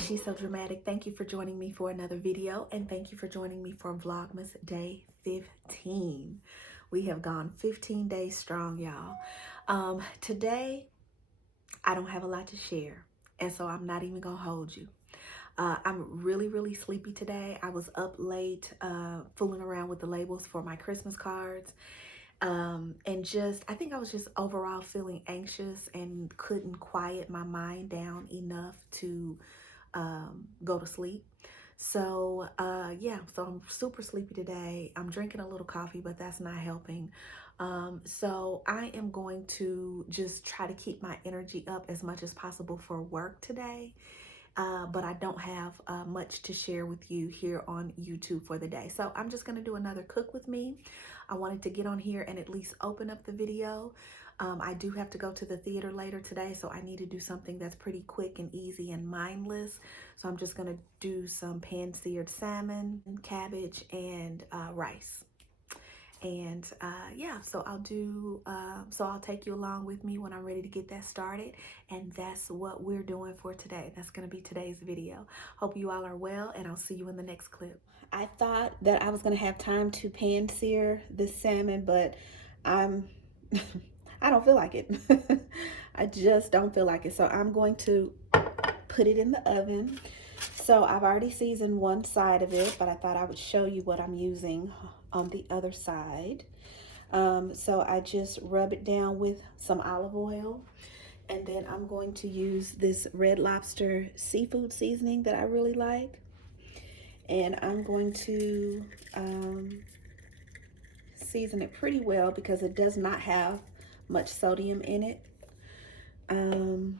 SheSoDramatic. Thank you for joining me for another video, and thank you for joining me for Vlogmas Day 15. We have gone 15 days strong, y'all. Today, I don't have a lot to share, and so I'm not even gonna hold you. I'm really sleepy today. I was up late fooling around with the labels for my Christmas cards. And I think I was just overall feeling anxious and couldn't quiet my mind down enough to go to sleep. So yeah, so I'm super sleepy today. I'm drinking a little coffee, but that's not helping. So I am going to just try to keep my energy up as much as possible for work today. But I don't have much to share with you here on YouTube for the day. So I'm just gonna do another cook with me. I wanted to get on here and at least open up the video. I do have to go to the theater later today, so I need to do something that's pretty quick and easy and mindless. So I'm just gonna do some pan-seared salmon, cabbage, and rice. And yeah, so I'll take you along with me when I'm ready to get that started. And that's what we're doing for today. That's gonna be today's video. Hope you all are well, and I'll see you in the next clip. I thought that I was gonna have time to pan sear this salmon, but I'm I don't feel like it. I just don't feel like it. So I'm going to put it in the oven. So I've already seasoned one side of it, but I thought I would show you what I'm using on the other side. So I just rub it down with some olive oil, and then I'm going to use this Red Lobster seafood seasoning that I really like. And I'm going to season it pretty well because it does not have much sodium in it. And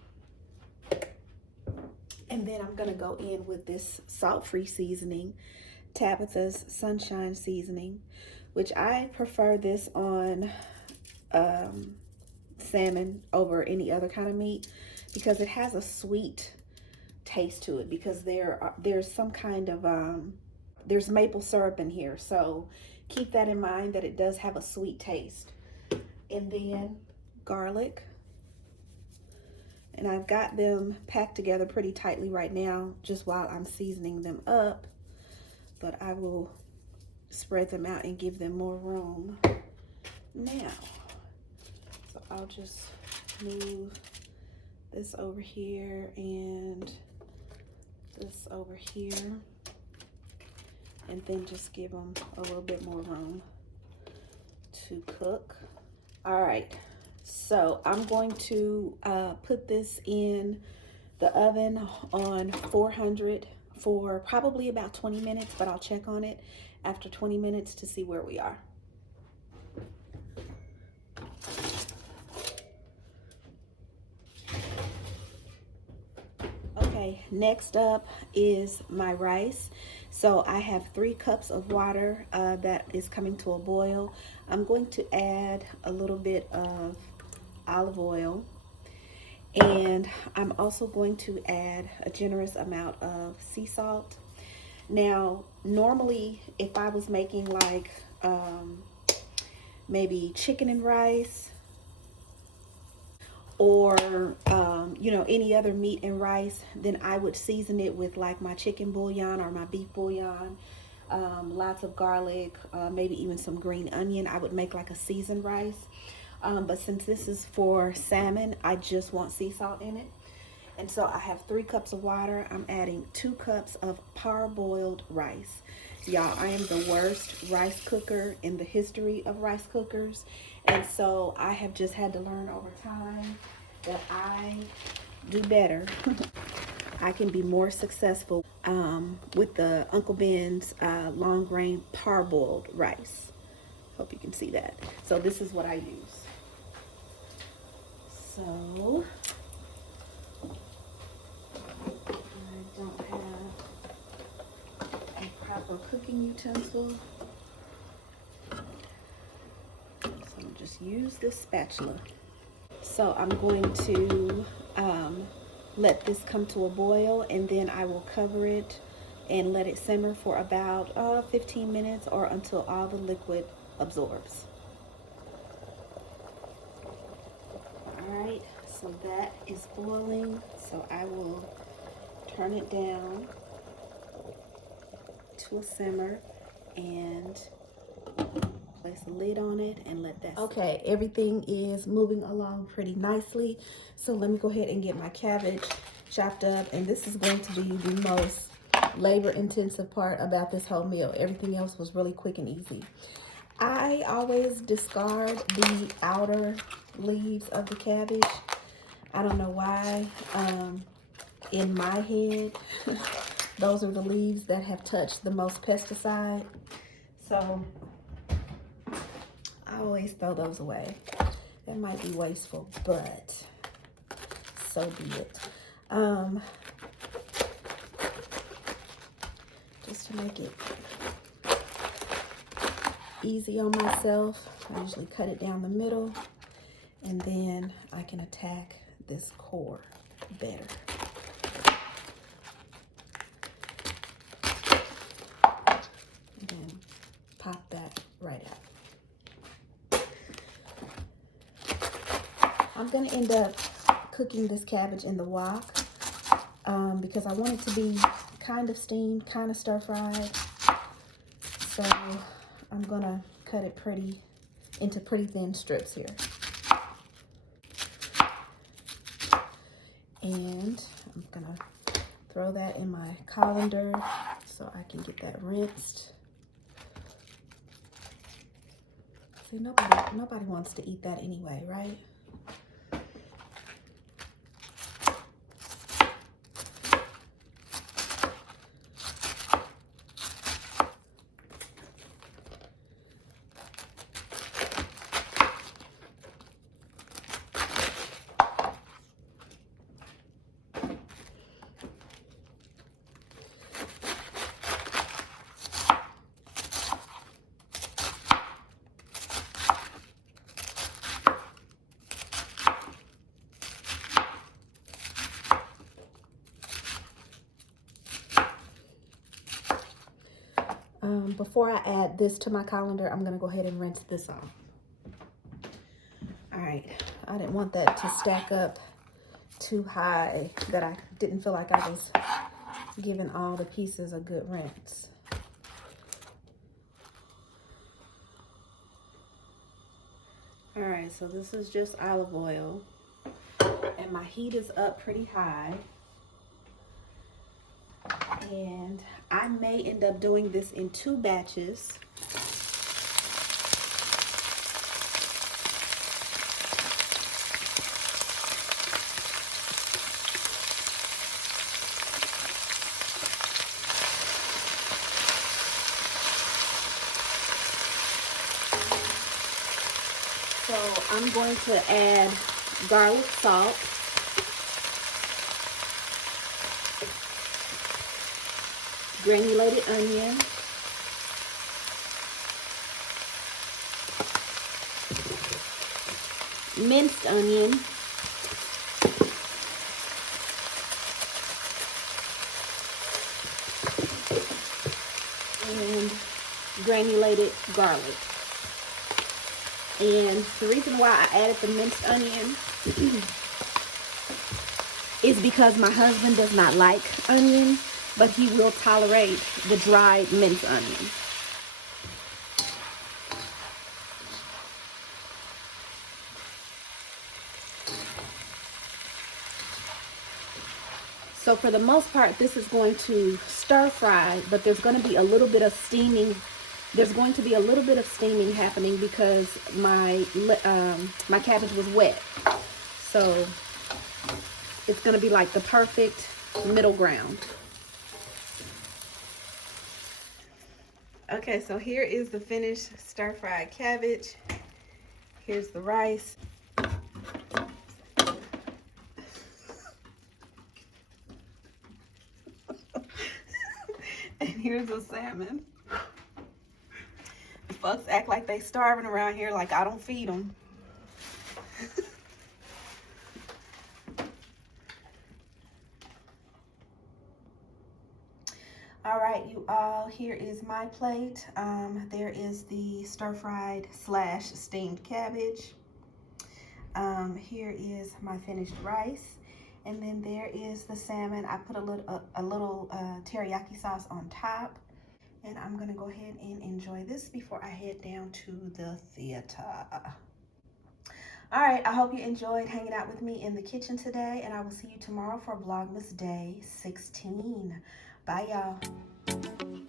then I'm gonna go in with this salt-free seasoning, Tabitha's Sunshine Seasoning, which I prefer this on salmon over any other kind of meat because it has a sweet taste to it, because there's some kind of there's maple syrup in here, so keep that in mind, that it does have a sweet taste. And then garlic, and I've got them packed together pretty tightly right now just while I'm seasoning them up, but I will spread them out and give them more room now. So I'll just move this over here and this over here, and then just give them a little bit more room to cook. All right, so I'm going to put this in the oven on 400 for probably about 20 minutes, but I'll check on it after 20 minutes to see where we are. Okay, next up is my rice. So I have 3 cups of water that is coming to a boil. I'm going to add a little bit of olive oil, and I'm also going to add a generous amount of sea salt. Now, normally if I was making like maybe chicken and rice, or you know, any other meat and rice, then I would season it with like my chicken bouillon or my beef bouillon, lots of garlic, maybe even some green onion. I would make like a seasoned rice, but since this is for salmon, I just want sea salt in it. And so I have 3 cups of water. I'm adding 2 cups of parboiled rice. Y'all, I am the worst rice cooker in the history of rice cookers. And so I have just had to learn over time that I do better. I can be more successful with the Uncle Ben's long grain parboiled rice. Hope you can see that. So this is what I use. So I don't have a proper cooking utensil, so I'll just use this spatula. So I'm going to let this come to a boil, and then I will cover it and let it simmer for about 15 minutes or until all the liquid absorbs. All right, so that is boiling, so I will turn it down to a simmer and place a lid on it and let that. Okay, everything is moving along pretty nicely. So let me go ahead and get my cabbage chopped up. And this is going to be the most labor-intensive part about this whole meal. Everything else was really quick and easy. I always discard the outer leaves of the cabbage. I don't know why. In my head, those are the leaves that have touched the most pesticide. So I always throw those away. That might be wasteful, but so be it. Just to make it easy on myself, I usually cut it down the middle, and then I can attack this core better. And then pop that right out. I'm gonna end up cooking this cabbage in the wok because I want it to be kind of steamed, kind of stir-fried. So I'm gonna cut it into pretty thin strips here. And I'm gonna throw that in my colander so I can get that rinsed. See, nobody wants to eat that anyway, right? Before I add this to my colander, I'm gonna go ahead and rinse this off. All right, I didn't want that to stack up too high that I didn't feel like I was giving all the pieces a good rinse. All right, so this is just olive oil, and my heat is up pretty high. And I may end up doing this in 2 batches. So I'm going to add garlic salt. Granulated onion, minced onion, and granulated garlic. And the reason why I added the minced onion is because my husband does not like onion, but he will tolerate the dried minced onion. So for the most part, this is going to stir fry, but there's going to be a little bit of steaming. There's going to be a little bit of steaming happening because my cabbage was wet. So it's going to be like the perfect middle ground. Okay, so here is the finished stir-fried cabbage. Here's the rice. And here's the salmon. The folks act like they starving around here, like I don't feed them. All right, you all, here is my plate. There is the stir-fried / steamed cabbage. Here is my finished rice. And then there is the salmon. I put a little teriyaki sauce on top. And I'm gonna go ahead and enjoy this before I head down to the theater. All right, I hope you enjoyed hanging out with me in the kitchen today, and I will see you tomorrow for Vlogmas Day 16. Bye, y'all.